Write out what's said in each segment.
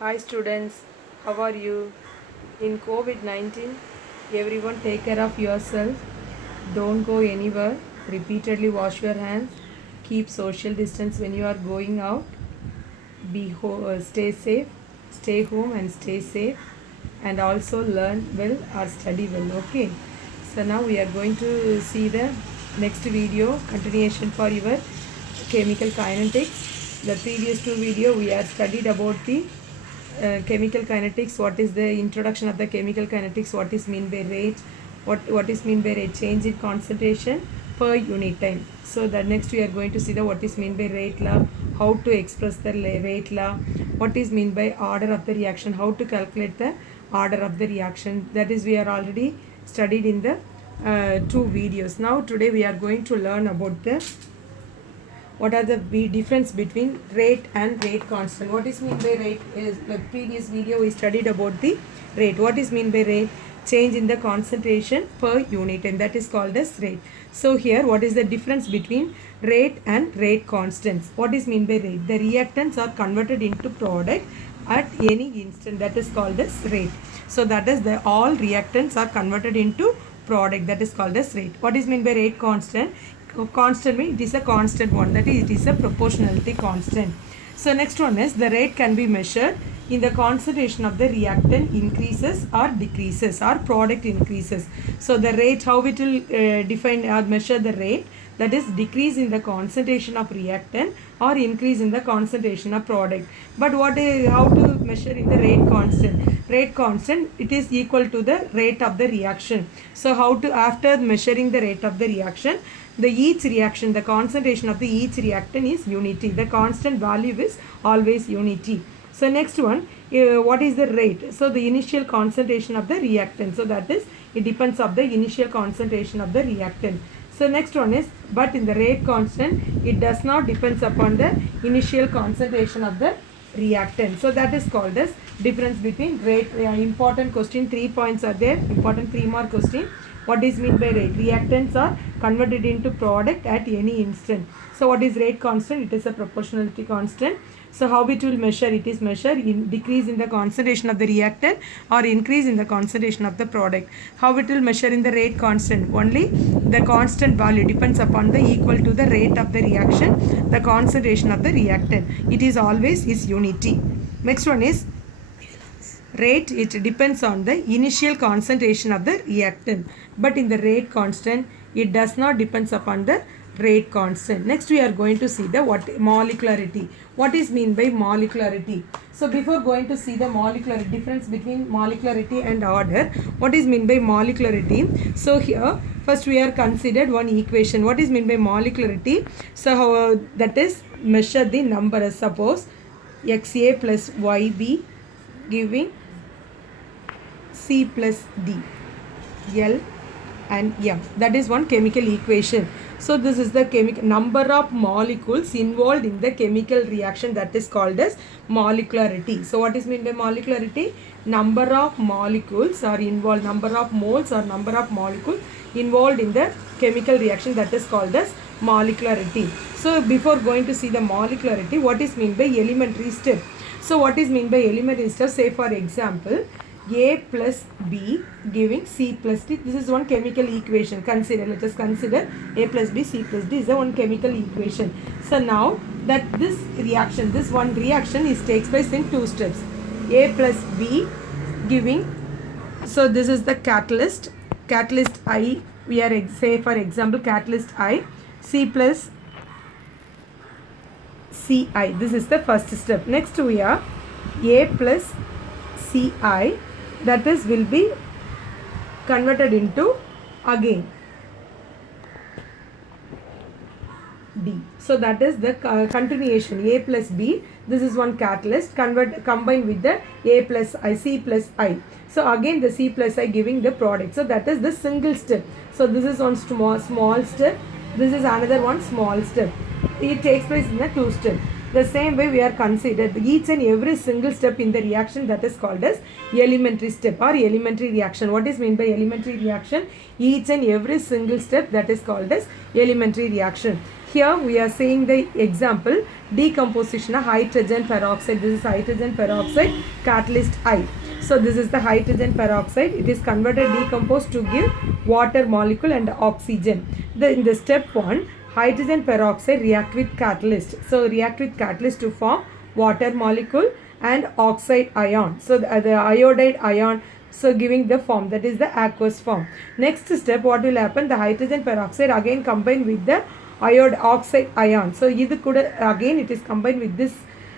Hi students, how are you? In COVID-19, everyone take care of yourself. Don't go anywhere. Repeatedly wash your hands. Keep social distance when you are going out. Stay safe. Stay home and stay safe. And also learn well or study well. Okay. So now we are going to see the next video continuation for your chemical kinetics. The previous two video we have studied about the chemical kinetics, what is the introduction of the chemical kinetics, what is mean by rate, what is mean by rate change in concentration per unit time. So the next we are going to see the what is mean by rate law, how to express the rate law, what is mean by order of the reaction, how to calculate the order of the reaction. That is we are already studied in the two videos. Now today we are going to learn about the what are the difference between rate and rate constant. What is mean by rate is the previous video we studied about the rate. What is mean by rate? Change in the concentration per unit, and that is called as rate. So here what is the difference between rate and rate constants? What is mean by rate? The reactants are converted into product at any instant, that is called as rate. So that is the all reactants are converted into product, that is called as rate. What is mean by rate constant? Constant means it is a constant one, that is it is a proportionality constant. So next one is the rate can be measured in the concentration of the reactant increases or decreases or product increases. So the rate, how it will define or measure the rate, that is decrease in the concentration of reactant or increase in the concentration of product. But what is how to measure in the rate constant? Rate constant, it is equal to the rate of the reaction. So how to, after measuring the rate of the reaction, each reaction, the concentration of the each reactant is unity. The constant value is always unity. So next one, what is the rate? So the initial concentration of the reactant. So that is, it depends on the initial concentration of the reactant. So next one is, but in the rate constant, it does not depends upon the initial concentration of the reactant. So that is called as difference between rate. Important question, 3 points are there. Important 3-mark question. What is mean by rate? Reactants are converted into product at any instant. So what is rate constant? It is a proportionality constant. So how it will measure? It is measured in decrease in the concentration of the reactant or increase in the concentration of the product. How it will measure in the rate constant? Only the constant value depends upon the equal to the rate of the reaction, the concentration of the reactant. It is always is unity. Next one is rate, it depends on the initial concentration of the reactant, but in the rate constant it does not depends upon the rate constant. Next we are going to see the what molecularity. What is mean by molecularity? So before going to see the molecular difference between molecularity and order, what is mean by molecularity? So here first we are considered one equation. What is mean by molecularity? So how, that is measure the number. Suppose XA plus YB giving C plus D, L and M. That is one chemical equation. So this is the chemical number of molecules involved in the chemical reaction, that is called as molecularity. So what is meant by molecularity? Number of molecules are involved, number of moles or number of molecules involved in the chemical reaction, that is called as molecularity. So before going to see the molecularity, what is meant by elementary step? So what is mean by elementary step? Say for example, A plus B giving C plus D. This is one chemical equation. Consider, let us consider A plus B, C plus D is a one chemical equation. So now that this reaction, this one reaction is takes place in two steps. A plus B giving, so this is the catalyst, catalyst I, we are say for example catalyst I, C plus Ci. This is the first step. Next we are A plus Ci, that is will be converted into again D. So that is the continuation. A plus B, this is one catalyst combined with the A plus I, C plus I. So again the C plus I giving the product. So that is the single step. So this is one small step. This is another one small step. It takes place in the two step. The same way we are considered each and every single step in the reaction, that is called as elementary step or elementary reaction. What is meant by elementary reaction? Each and every single step, that is called as elementary reaction. Here we are saying the example, decomposition of hydrogen peroxide. This is hydrogen peroxide, catalyst I. So this is the hydrogen peroxide. It is converted, decomposed to give water molecule and oxygen. In the step 1, hydrogen peroxide react with catalyst. So react with catalyst to form water molecule and oxide ion. So the iodide ion, so giving the form, that is the aqueous form. Next step, what will happen? The hydrogen peroxide again combined with the oxide ion. So again it is combined with this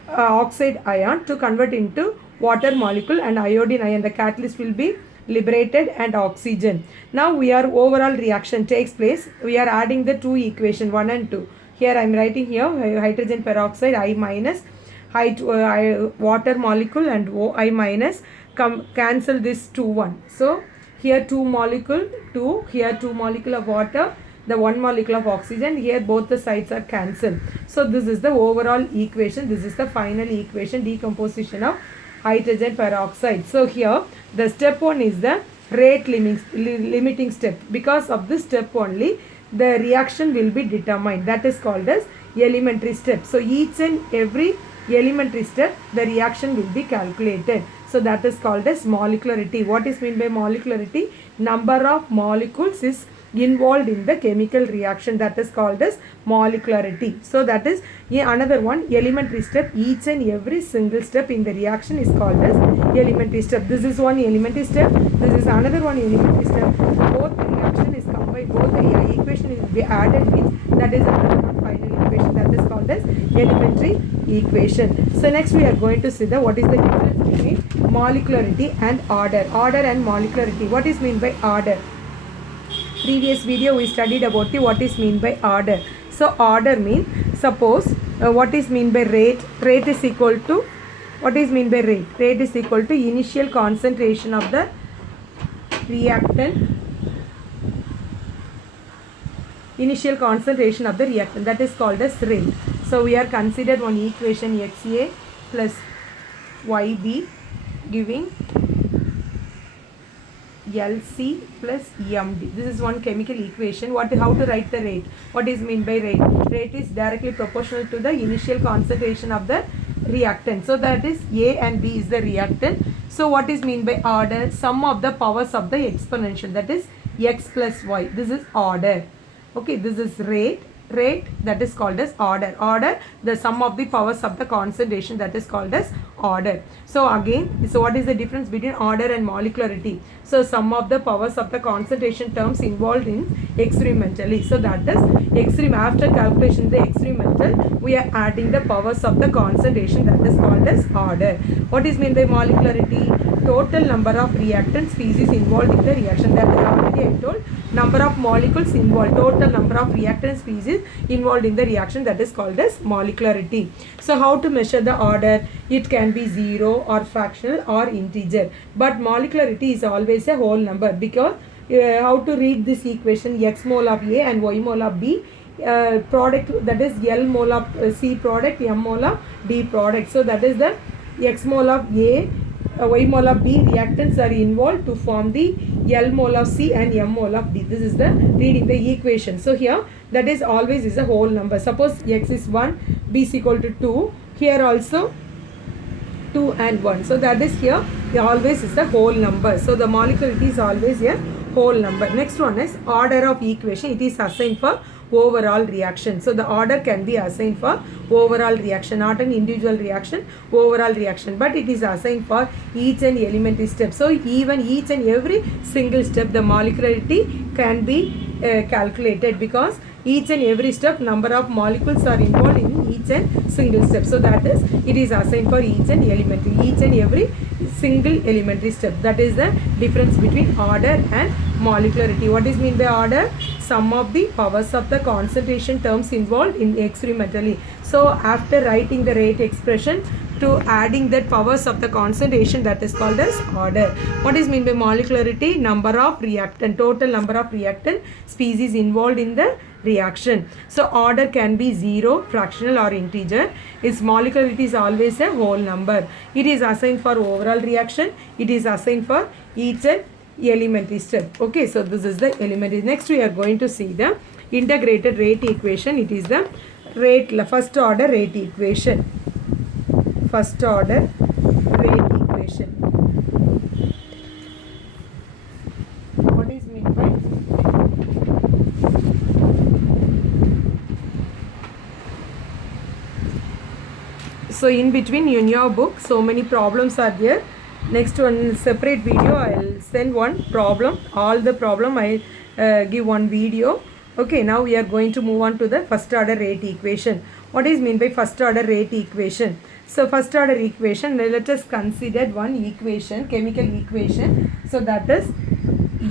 oxide ion to convert into water molecule and iodine ion. The catalyst will be liberated and oxygen. Now we are overall reaction takes place. We are adding the two equation 1 and 2. Here I am writing here hydrogen peroxide I minus water molecule and I minus, cancel this 2 1. So here 2 molecule 2, here 2 molecule of water, the 1 molecule of oxygen, here both the sides are cancelled. So this is the overall equation. This is the final equation, decomposition of hydrogen peroxide. So here the step 1 is the rate limiting step. Because of this step only the reaction will be determined. That is called as elementary step. So each and every elementary step the reaction will be calculated. So that is called as molecularity. What is meant by molecularity? Number of molecules is involved in the chemical reaction, that is called as molecularity. So that is another one, elementary step. Each and every single step in the reaction is called as elementary step. This is one elementary step, this is another one elementary step. Both the reaction is combined, both the equation is be added with, that is another one final equation, that is called as elementary equation. So next we are going to see what is the difference between molecularity and order. Order and molecularity. What is meant by order? Previous video we studied about what is mean by order. So order means, suppose what is mean by rate? Rate is equal to, what is mean by rate? Rate is equal to initial concentration of the reactant, initial concentration of the reactant, that is called as rate. So we are considered one equation XA plus YB giving LC plus MD. This is one chemical equation. How to write the rate? What is mean by rate? Rate is directly proportional to the initial concentration of the reactant. So that is A and B is the reactant. So what is mean by order? Sum of the powers of the exponential, that is X plus Y. This is order. Okay, this is rate. Rate, that is called as order. Order, the sum of the powers of the concentration, that is called as order. So again, so what is the difference between order and molecularity? So sum of the powers of the concentration terms involved in experimentally. So that is after calculation the experimental, we are adding the powers of the concentration, that is called as order. What is meant by molecularity? Total number of reactant species involved in the reaction. That already I told. Number of molecules involved, total number of reactant species involved in the reaction, that is called as molecularity. So how to measure the order? It can be 0 or fractional or integer, but molecularity is always a whole number. Because how to read this equation? X mole of A and Y mole of B product, that is L mole of C product, M mole of D product. So that is the X mole of A, Y mole of B reactants are involved to form the L mole of C and M mole of D. This is the reading the equation. So here that is always is a whole number. Suppose X is 1, B is equal to 2. Here also 2 and 1. So that is here always is a whole number. So the molecularity is always a whole number. Next one is order of equation. It is assigned for overall reaction. So the order can be assigned for overall reaction, not an individual reaction, overall reaction, but it is assigned for each and elementary step. So even each and every single step the molecularity can be calculated, because each and every step number of molecules are involved in each and single step. So that is, it is assigned for each and every single elementary step. That is the difference between order and molecularity. What is mean by order? Sum of the powers of the concentration terms involved in experimentally. So after writing the rate expression to adding that powers of the concentration, that is called as order. What is mean by molecularity? Number of reactant, total number of reactant species involved in the reaction. So order can be 0, fractional or integer. Its molecularity is always a whole number. It is assigned for overall reaction. It is assigned for each and elementary step. Okay, so this is the elementary. Next we are going to see the integrated rate equation. It is the first order rate equation. First order rate equation. What is meant by? So in between in your book so many problems are there. Next one separate video I will send one problem. All the problem I give one video. Okay, now we are going to move on to the first order rate equation. What is meant by first order rate equation? So first order equation, let us consider one equation, chemical equation. So that is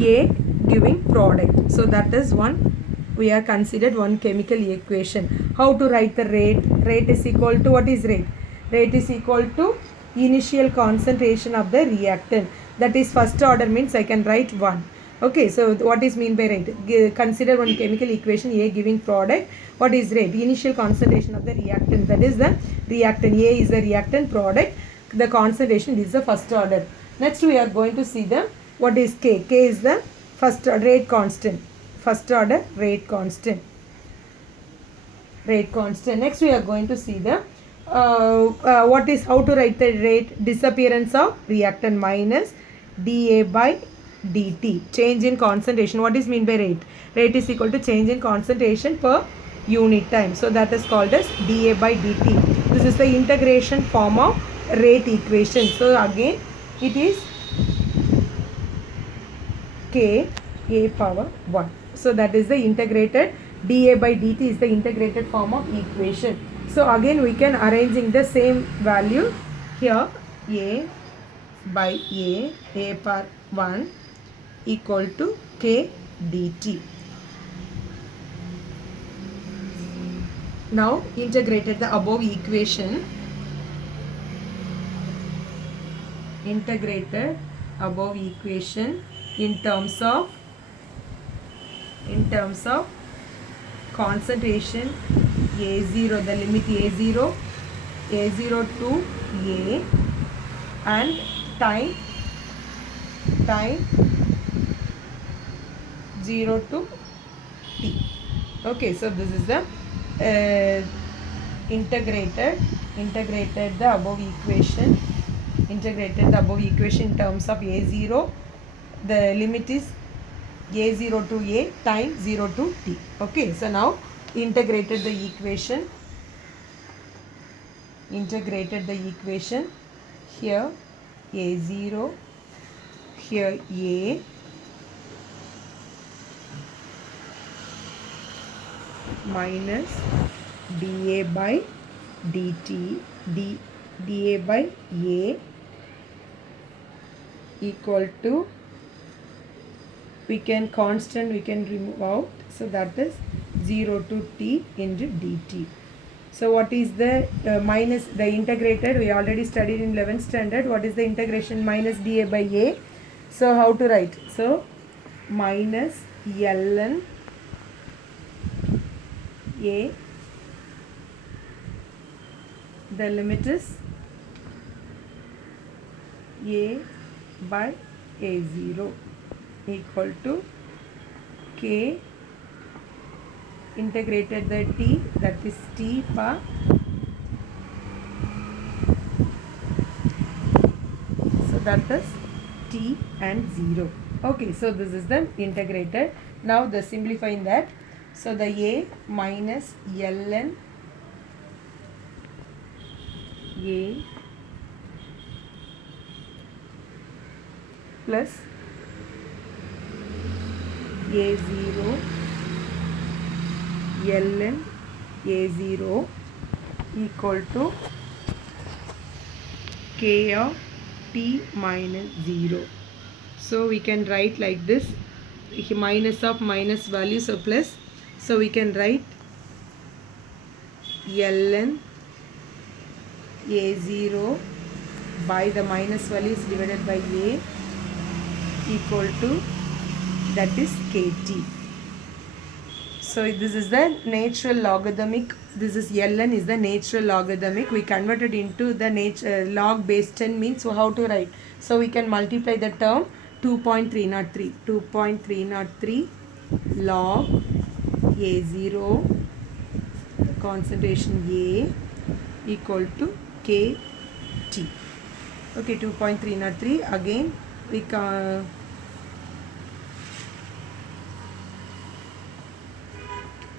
A giving product. So that is one, we are considered one chemical equation. How to write the rate? Rate is equal to, what is rate? Rate is equal to initial concentration of the reactant. That is first order means I can write 1. Okay, so what is mean by rate? Consider one chemical equation, A giving product. What is rate? Initial concentration of the reactant. That is the reactant. A is the reactant, product. The concentration is the first order. Next we are going to see the, what is K? K is the first order rate constant. First order rate constant. Rate constant. Next we are going to see the what is, how to write the rate? Disappearance of reactant minus dA by dt. Change in concentration. What is mean by rate? Rate is equal to change in concentration per unit time. So that is called as dA by dt. This is the integration form of rate equation. So again it is K A power 1. So that is the integrated, dA by dt is the integrated form of equation. So again we can arranging the same value here, A by A power 1 equal to K dt. Now integrated the above equation. Integrated above equation in terms of concentration A0, the limit A0 to A, and time 0 to t. Okay, so this is the integrated the above equation. Integrated the above equation in terms of A0, the limit is A0 to A, time 0 to t. Okay, so now integrated the equation. Integrated the equation. Here A0, here A, minus dA by dt, dA by A equal to, we can constant, we can remove out, so that is 0 to t into dt. So what is the minus, the integrated, we already studied in 11th standard. What is the integration? Minus dA by A. So how to write? So minus ln A, the limit is A by A0 equal to K integrated the t, that is t par, so that is t and 0. Okay, so this is the integrated. Now the simplifying that, so the A minus ln A plus A0 ln A0 equal to K of t minus 0. So we can write like this, minus of minus value, so plus, so we can write ln A0 by the minus value is divided by A equal to, that is KT. So this is the natural logarithmic. This is ln is the natural logarithmic. We converted into the log base 10 means, so how to write? So we can multiply the term 2.303. 2.303 log A0 concentration A equal to KT. Okay, 2.303. Again we can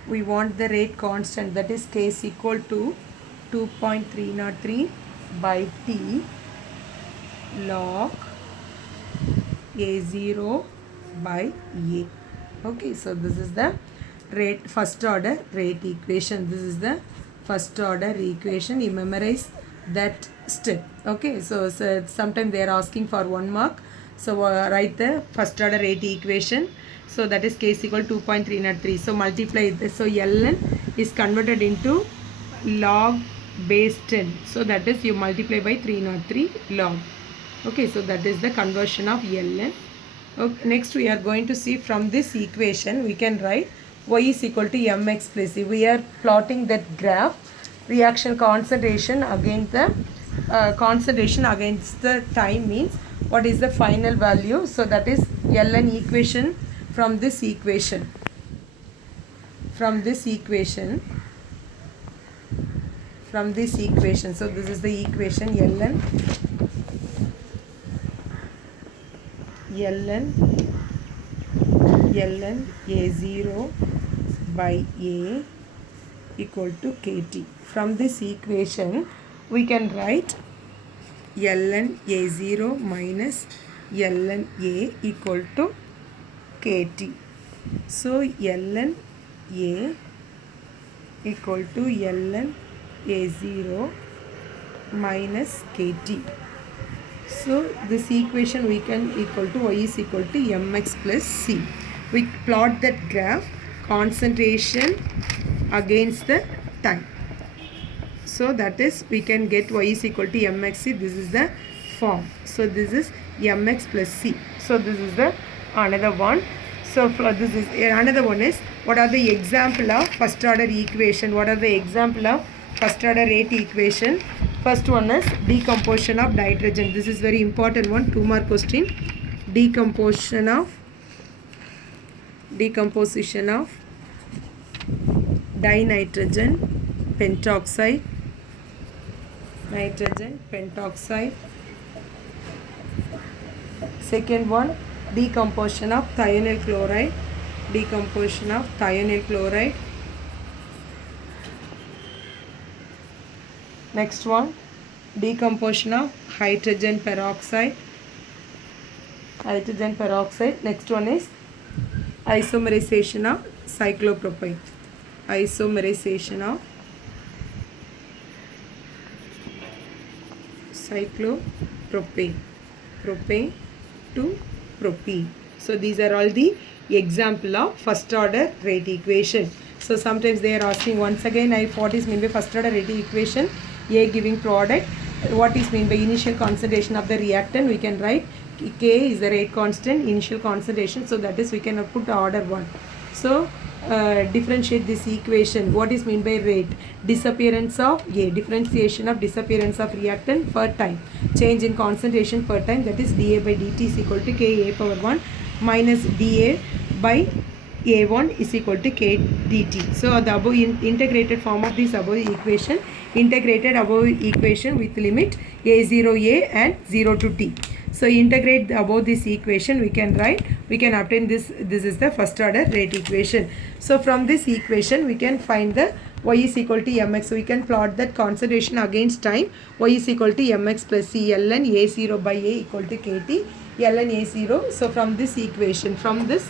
we want the rate constant, that is K is equal to 2.303 by T log A0 by A. Okay, so this is the rate first order rate equation. This is the first order equation. You memorize that step. Okay, so sometimes they are asking for 1 mark. So write the first order rate equation. So that is K is equal to 2.303. So multiply this. So ln is converted into log base 10. So that is you multiply by 303 log. Okay, so that is the conversion of ln. Okay, next we are going to see from this equation we can write y is equal to mx plus c. We are plotting that graph. Reaction concentration against the time means what is the final value. So that is ln equation from this equation. So this is the equation ln A0 by A equal to KT. From this equation we can write ln A0 minus ln A equal to KT. So ln A equal to ln A0 minus KT. So this equation we can equal to y is equal to mx plus c. We plot that graph, concentration against the time. So that is we can get y is equal to mx c. This is the form. So this is mx plus c. So this is the another one. So this is another one is what are the example of first order equation? What are the example of first order rate equation? First one is decomposition of nitrogen. This is very important one, 2 mark question. Decomposition of dinitrogen pentoxide. Second one, decomposition of thionyl chloride. Next one, decomposition of hydrogen peroxide. Next one is isomerization of cyclopropane. Propane to propene. So these are all the example of first order rate equation. So sometimes they are asking once again, what is mean by first order rate equation? A giving product. What is mean by initial concentration of the reactant? We can write K is the rate constant, initial concentration. So that is we can put order 1. So differentiate this equation. What is mean by rate? Disappearance of A. Differentiation of disappearance of reactant per time. Change in concentration per time, that is dA by dt is equal to Ka power 1 minus dA by A1 is equal to K dt. So the above integrated form of this above equation, with limit A0A and 0 to t. So integrate above this equation, we can obtain this. This is the first order rate equation. So from this equation we can find the y is equal to mx. So we can plot that concentration against time. Y is equal to mx plus c ln A0 by A equal to KT ln A0. So from this equation, from this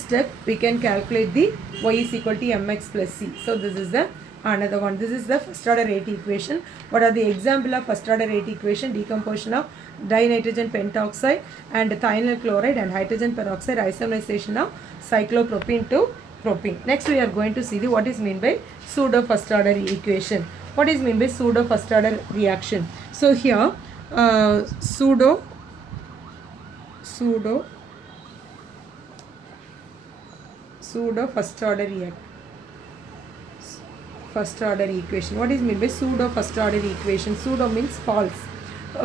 step we can calculate the y is equal to mx plus c. So this is the another one. This is the first order rate equation. What are the example of first order rate equation? Decomposition of dinitrogen pentoxide and thionyl chloride and hydrogen peroxide, isomerization of cyclopropene to propene. Next we are going to see the what is meant by pseudo first order equation. What is meant by pseudo first order reaction? So here pseudo pseudo first order first order equation. What is meant by pseudo first order equation? Pseudo means false.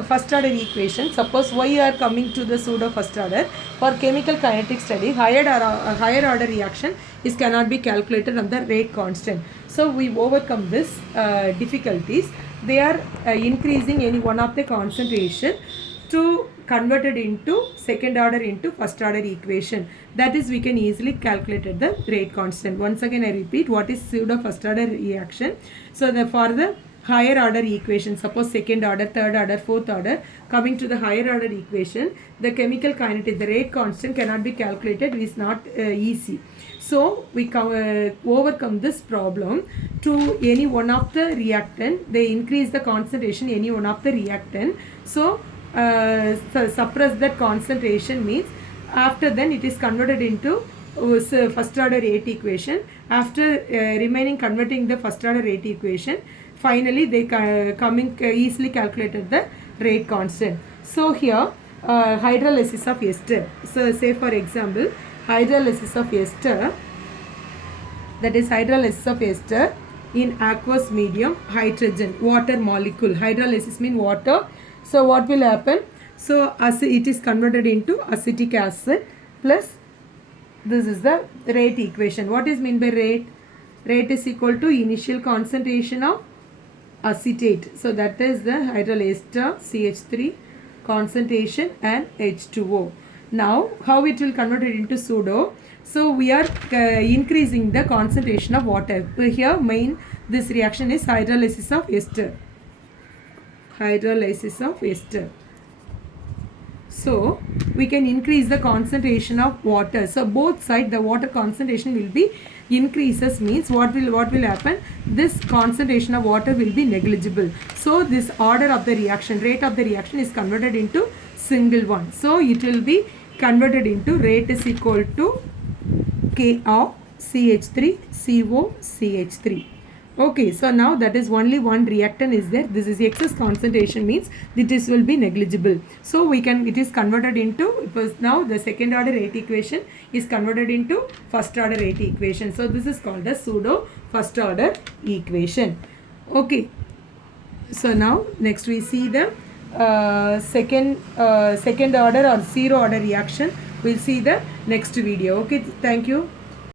First order equation. Suppose why you are coming to the pseudo first order. For chemical kinetic study, higher order reaction is cannot be calculated on the rate constant. So we overcome this difficulties. They are increasing any one of the concentration to convert it into second order into first order equation. That is, we can easily calculate the rate constant. Once again I repeat, what is pseudo first order reaction? So for the higher order equation, suppose second order, third order, fourth order, coming to the higher order equation, the chemical kinetic, the rate constant cannot be calculated, it is not easy. So we overcome this problem to any one of the reactant, they increase the concentration any one of the reactant. So suppress that concentration means after then it is converted into first order rate equation. After remaining converting the first order rate equation, finally they easily calculated the rate constant. So here hydrolysis of ester. So say for example hydrolysis of ester, that is hydrolysis of ester in aqueous medium, hydrogen, water molecule. Hydrolysis means water. So what will happen? So it is converted into acetic acid plus this is the rate equation. What is meant by rate? Rate is equal to initial concentration of acetate. So that is the hydrolyl ester CH3 concentration and H2O. Now how it will convert it into pseudo? So we are increasing the concentration of water. Here main this reaction is hydrolysis of ester. Hydrolysis of ester. So we can increase the concentration of water. So both sides the water concentration will be increases, means what will happen? This concentration of water will be negligible. So this order of the reaction, rate of the reaction is converted into single one. So it will be converted into rate is equal to K of CH3 CO CH3. Okay, so now that is only one reactant is there. This is excess concentration means this will be negligible. So it is converted into, because now the second order rate equation is converted into first order rate equation. So this is called the pseudo first order equation. Okay, so now next we see the second order or zero order reaction. We'll see the next video. Okay, thank you.